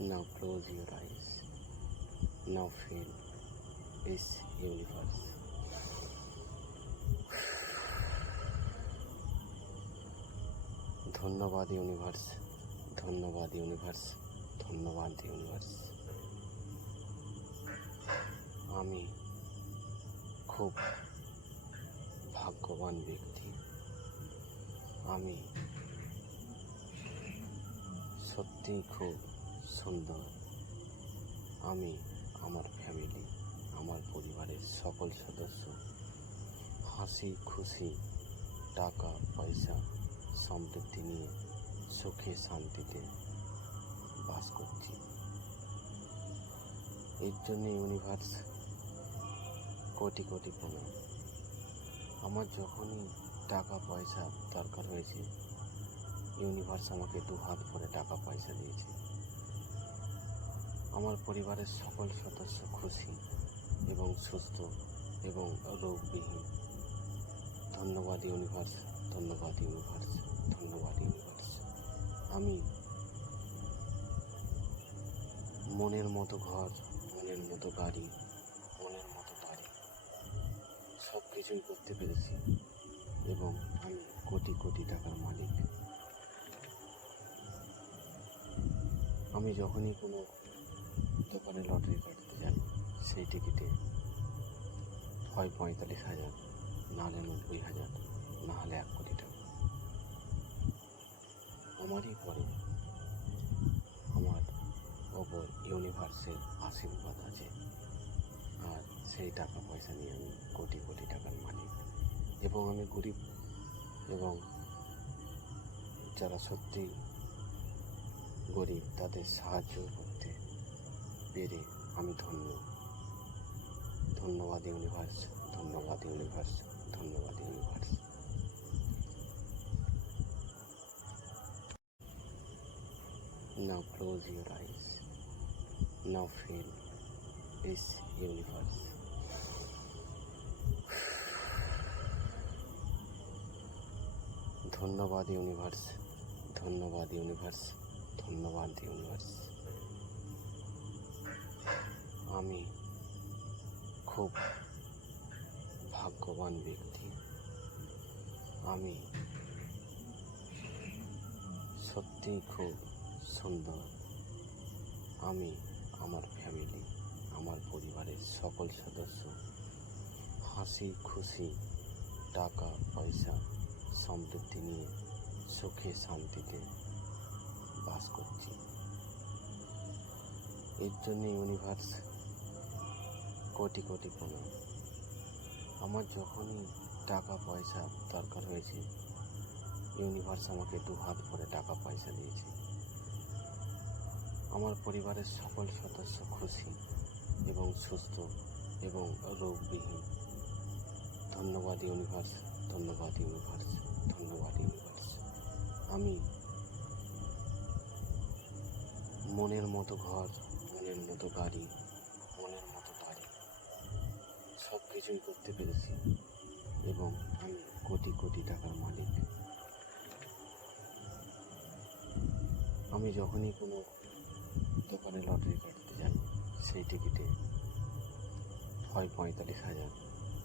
Now close your eyes. Now feel this universe. ধন্যবাদ universe, ধন্যবাদ universe, ধন্যবাদ universe. আমি খুব ভাগ্যবান ব্যক্তি। আমি সত্যিই খুব সুন্দর। আমি আমার ফ্যামিলি, আমার পরিবারের সকল সদস্য হাসি খুশি, টাকা পয়সা সমৃদ্ধি নিয়ে সুখে শান্তিতে বাস করছি। এর জন্য ইউনিভার্স কোটি কোটি প্রণাম। আমার যখনই টাকা পয়সা দরকার হয়েছে, ইউনিভার্স আমাকে দুহাত ভরে টাকা পয়সা দিয়েছে। আমার পরিবারের সকল সদস্য খুশি এবং সুস্থ এবং রোগবিহীন। ধন্যবাদ ইউনিভার্স, ধন্যবাদ ইউনিভার্স, ধন্যবাদ ইউনিভার্স। আমি মনের মতো ঘর, মনের মতো গাড়ি, মনের মতো বাড়ি সব কিছুই করতে পেরেছি এবং আমি কোটি কোটি টাকার মালিক। আমি যখনই কোনো দোকানে লটারি কাটতে যাই, সেই টিকিটে হয় 45,000, নাহলে 90,000, নাহলে 1 কোটি টাকা আমারই পরে। আমার ওপর ইউনিভার্সের আশীর্বাদ আছে, আর সেই টাকা পয়সা নিয়ে আমি কোটি কোটি টাকার মালিক। এবং আমি গরিব এবং যারা সত্যি গরিব তাদের সাহায্য করতে পেরে আমি ধন্য। ধন্যবাদ ইউনিভার্স, ধন্যবাদ ইউনিভার্স, ধন্যবাদ universe. Now close your eyes. Now feel this universe. ধন্যবাদ ইউনিভার্স, ধন্যবাদ ইউনিভার্স, ধন্যবাদ ইউনিভার্স। আমি খুব ভাগ্যবান ব্যক্তি। আমি সত্যিই খুব সুন্দর। আমি আমার ফ্যামিলি, আমার পরিবারের সকল সদস্য হাসি খুশি, টাকা পয়সা সমৃদ্ধি নিয়ে সুখে শান্তিতে বাস করছি। এর জন্য ইউনিভার্স কোটি কোটি প্রণাম। আমার যখনই টাকা পয়সা দরকার হয়েছে, ইউনিভার্স আমাকে দুহাত ভরে টাকা পয়সা দিয়েছে। আমার পরিবারের সকল সদস্য খুশি এবং সুস্থ এবং রোগবিহীন। ধন্যবাদ ইউনিভার্স, ধন্যবাদ ইউনিভার্স, ধন্যবাদ ইউনিভার্স। আমি মনের মতো ঘর, মনের মতো গাড়ি, মনের মতো বাড়ি সব কিছুই করতে পেরেছি এবং আমি কোটি কোটি টাকার মালিক। আমি যখনই কোনো দোকানে লটারি কাটতে যাই, সেই টিকিটে হয় 45,000,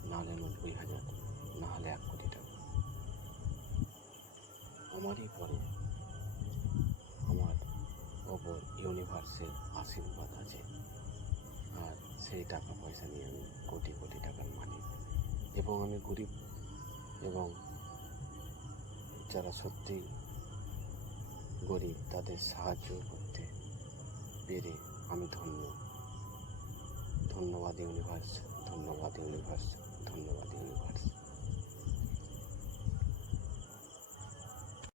নাহলে 90,000, নাহলে 1 কোটি টাকা আমারই পরে। আমার ওপর ইউনিভার্সের আশীর্বাদ আছে, আর সেই টাকা পয়সা নিয়ে আমি কোটি কোটি টাকার মালিক। এবং আমি গরিব এবং যারা সত্যি গরিব তাদের সাহায্য করতে পেরে আমি ধন্য। ধন্যবাদ ইউনিভার্স, ধন্যবাদ ইউনিভার্স, ধন্যবাদ ইউনিভার্স।